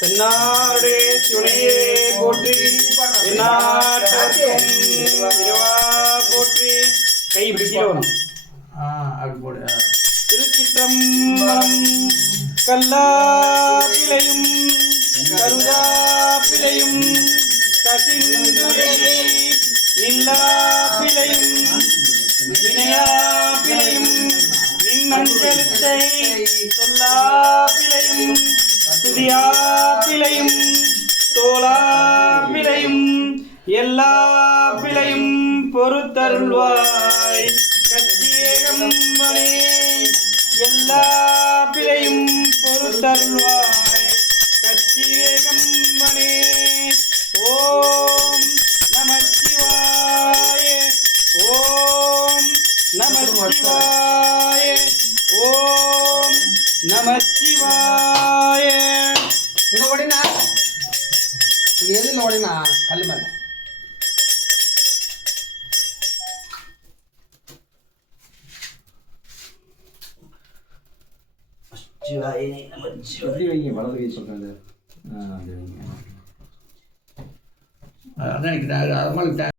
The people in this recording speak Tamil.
தென்னாருடைய சிவனையே போற்றி, எந்நாட்டவர்க்கும் இறைவா போற்றி. கை பிடிக்கிறோம். திருச்சிற்றம்பலம். கல்லாப்பிலையும் கருதாப்பிலையும் கசிந்துரையை நில்லாப்பிலையும் வினையாப்பிலையும் நின்னஞ்செழுத்தை சொல்லாப்பிலையும் துதியாப்பிலையும் தோளாப்பிலையும் எல்லா பிழையும் பொறுத்தருள்வாய். கத்தியேகம்பனே எல்லா பிழையும் பொறுத்தருள்வாய். கத்தியேகம்பனே. ஓம் நமச்சிவாய. ஓம் நமச்சிவாய. ஓம் நமச்சிவாய. ஓடினா எதில் ஓடினா கல் மேல எப்படி வைங்க வலது கை சொல்றது அதான் எனக்கு